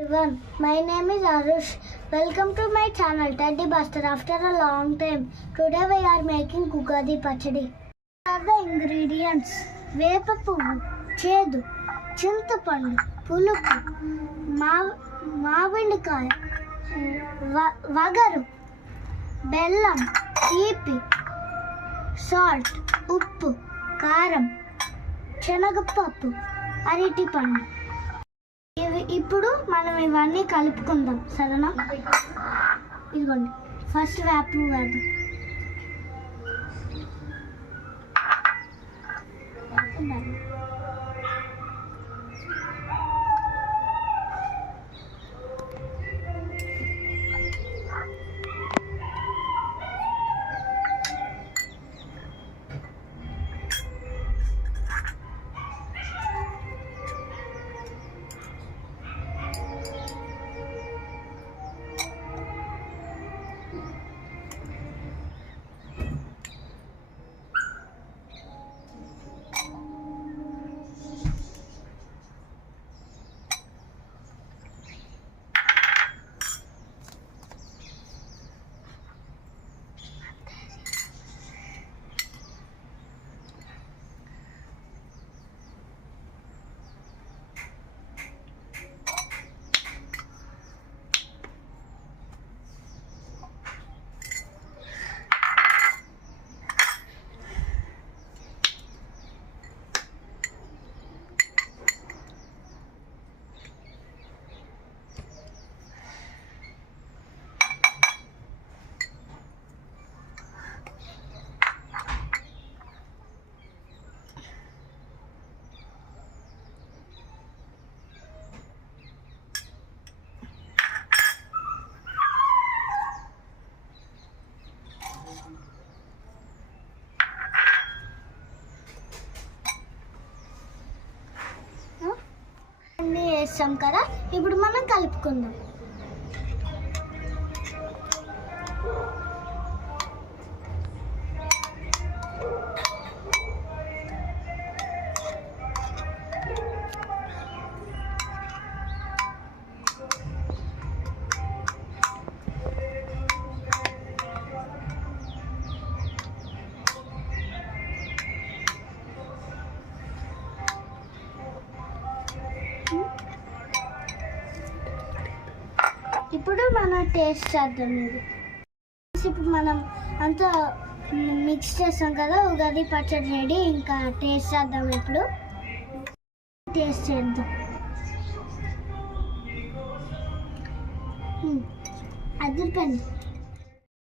Everyone, my name is Arush. Welcome to my channel Teddy Buster. After a long time, today we are making Ugadi Pachadi. What are the ingredients? Vepa puvu, chedu, chintapandu, pulupu, మామిడికాయ, వగరు, బెల్లం, తీపి, salt, ఉప్పు, కారం, శనగపప్పు, అరటిపండు. ఇప్పుడు మనం ఇవన్నీ కలుపుకుందాం, సరేనా? ఇదిగోండి, ఫస్ట్ వేపు వేద్దాం. అన్నీ వేస్తాం కదా, ఇప్పుడు మనం కలుపుకుందాం. ఇప్పుడు మనం టేస్ట్ చేద్దాం. ఇది ఇప్పుడు మనం అంతా మిక్స్ చేస్తాం కదా, ఉగాది పచ్చడి రెడీ. ఇంకా టేస్ట్ చేద్దాం. ఇప్పుడు టేస్ట్ చేద్దాం. అదిరిపోయింది.